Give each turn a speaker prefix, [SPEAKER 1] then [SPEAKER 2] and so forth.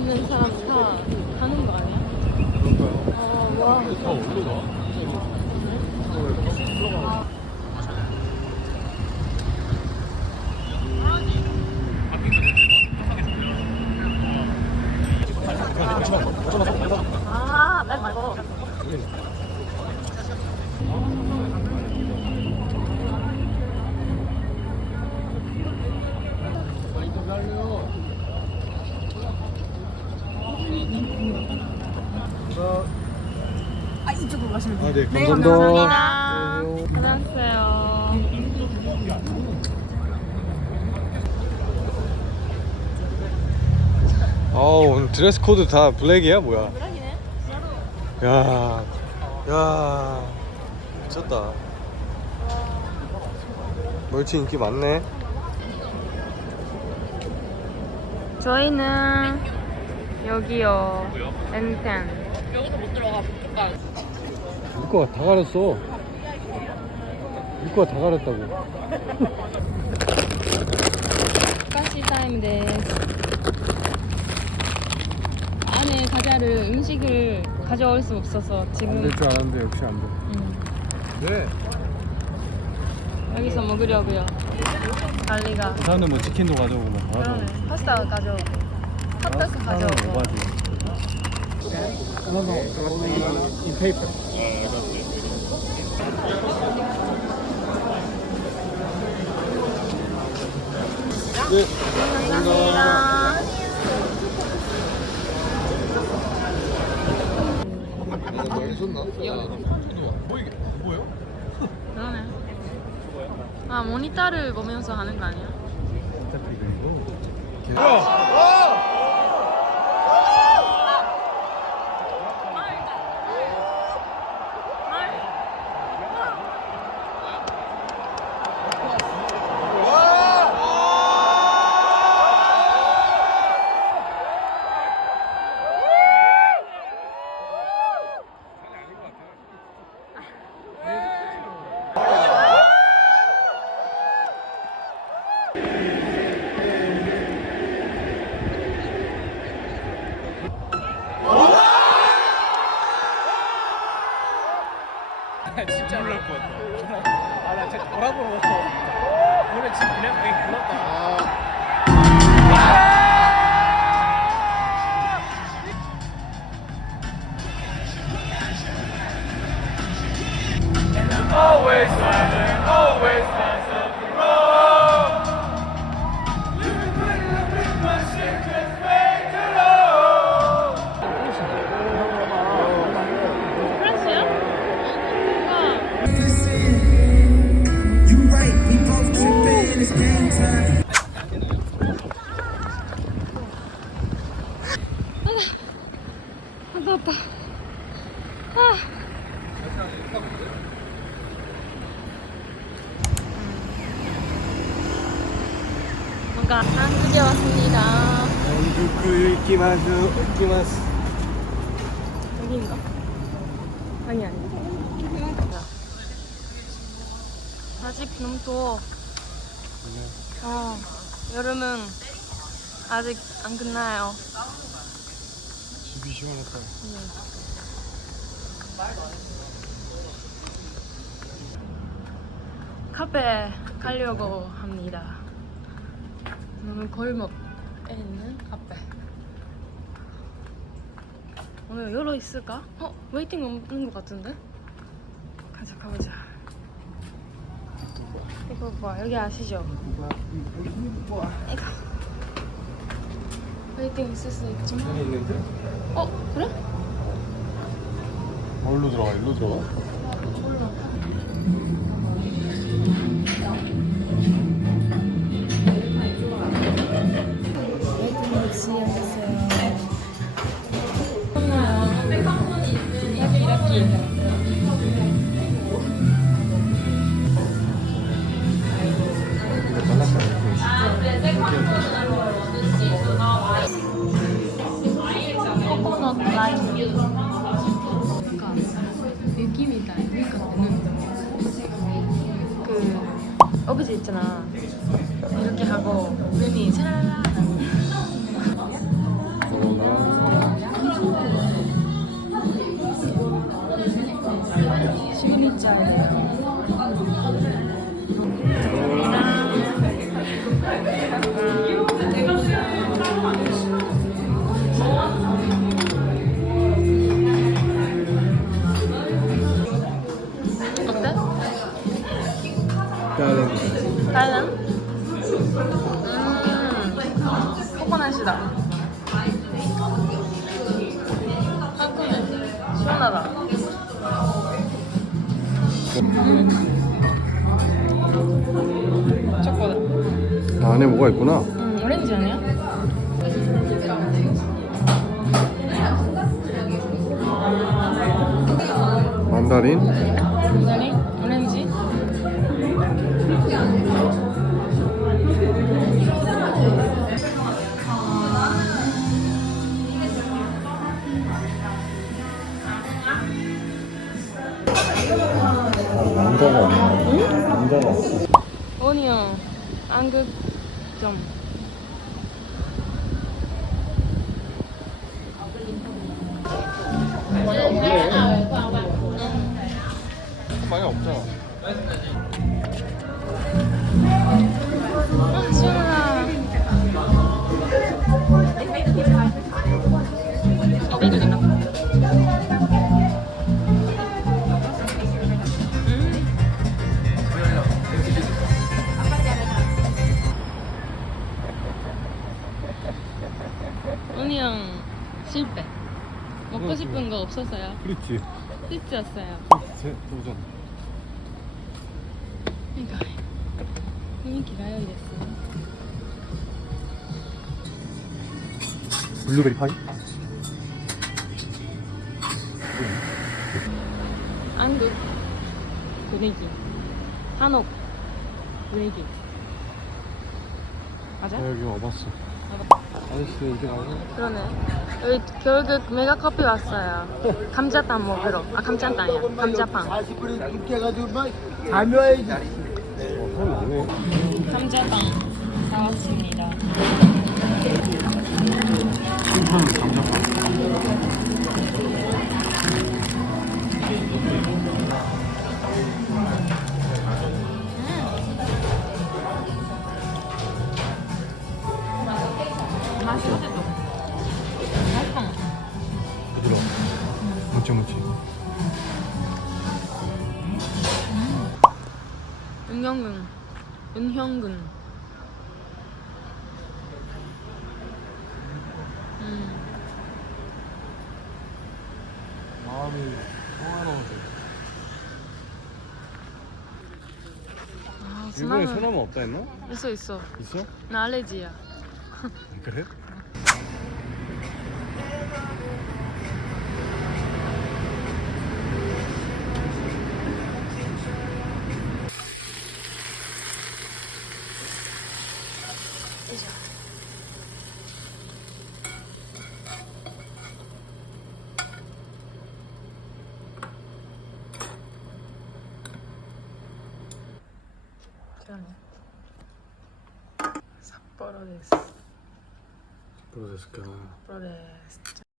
[SPEAKER 1] 있는 사람 다 가는 거 아니야? 어, 와.
[SPEAKER 2] 다 어디로 가?
[SPEAKER 1] 아, 말 말고.
[SPEAKER 2] 아, 네,
[SPEAKER 1] 네, 감사합니다. 고생하셨어요.
[SPEAKER 2] 아우 오늘 드레스 코드 다 블랙이야 뭐야?
[SPEAKER 1] 블랙이네?
[SPEAKER 2] 야, 야, 미쳤다. 멀티 인기 많네.
[SPEAKER 1] 저희는 여기요. 엔텐.
[SPEAKER 2] 입구가 다 가렸어. 입구가 다 가렸다고.
[SPEAKER 1] 가시 타임 데스. 안에 과자를 음식을 가져올 수 없어서 지금
[SPEAKER 2] 줄 알았는데 역시 안 돼.
[SPEAKER 1] 음,
[SPEAKER 2] 네.
[SPEAKER 1] 여기서 먹으려고요. 달리가.
[SPEAKER 2] 사람들 뭐 치킨도 가져오고 뭐
[SPEAKER 1] 그러네. 파스타 가져오고. 핫도그 가져오고.
[SPEAKER 2] In paper. 네.
[SPEAKER 1] 감사합니다. 그러네. 아 모니터를 보면서 하는 거 아니야?
[SPEAKER 3] 놀 랄것 같다. 아, 나 진짜 돌아보러. 오늘 지금 그냥 거의 불렀다.
[SPEAKER 1] 프랑스야? 아빠. 아. 뭔가 한국에 왔습니다.
[SPEAKER 2] 한국 이키마스, 이키마스.
[SPEAKER 1] 여기인가? 아니 아니. 아직 너무 더워. 어, 여름은 아직 안 끝나요.
[SPEAKER 2] 집이 시원했다.
[SPEAKER 1] 카페 가려고 합니다. 너무 골목에 있는 카페. 오늘 열어 있을까? 어, 웨이팅 없는 것 같은데? 가자, 가보자. 이거 봐, 여기 아시죠? 이거. 웨이팅 있을 수 있지만.
[SPEAKER 2] 여기 있는데?
[SPEAKER 1] 어, 그래?
[SPEAKER 2] 뭘로 들어가? 일로 들어가?
[SPEAKER 1] 몰라. 초코다.
[SPEAKER 2] 안에 뭐가 있구나.
[SPEAKER 1] 음, 오렌지 아니야?
[SPEAKER 2] 만다린.
[SPEAKER 1] 만다린? 오 실패. 먹고 그렇지. 싶은 거 없어서요.
[SPEAKER 2] 그렇지.
[SPEAKER 1] 삐지였어요.
[SPEAKER 2] 어, 제 도전.
[SPEAKER 1] 이거. 이미 길어요, 이제.
[SPEAKER 2] 블루베리 파이?
[SPEAKER 1] 안국. 분위기. 한옥. 분위기. 맞아?
[SPEAKER 2] 나 여기 와봤어. 아저씨 이게 나오네.
[SPEAKER 1] 그러네. 여기 결국 메가커피 왔어요. 감자탕 먹으러. 아 감자탕이야. 감자빵.
[SPEAKER 3] 40분은 늦게 해가지고 막 다녀야지.
[SPEAKER 2] 어, 소리 나네.
[SPEAKER 1] 감자빵 사왔습니다. 맛있어 은형근 은형근 음
[SPEAKER 2] 마음이 평화로워져.
[SPEAKER 1] 아,
[SPEAKER 2] 일본에
[SPEAKER 1] 소나무
[SPEAKER 2] 소나무 없다 했나?
[SPEAKER 1] 있어 있어
[SPEAKER 2] 있어?
[SPEAKER 1] 나 알레르기야
[SPEAKER 2] 그래?
[SPEAKER 1] 그러네 삿포로 데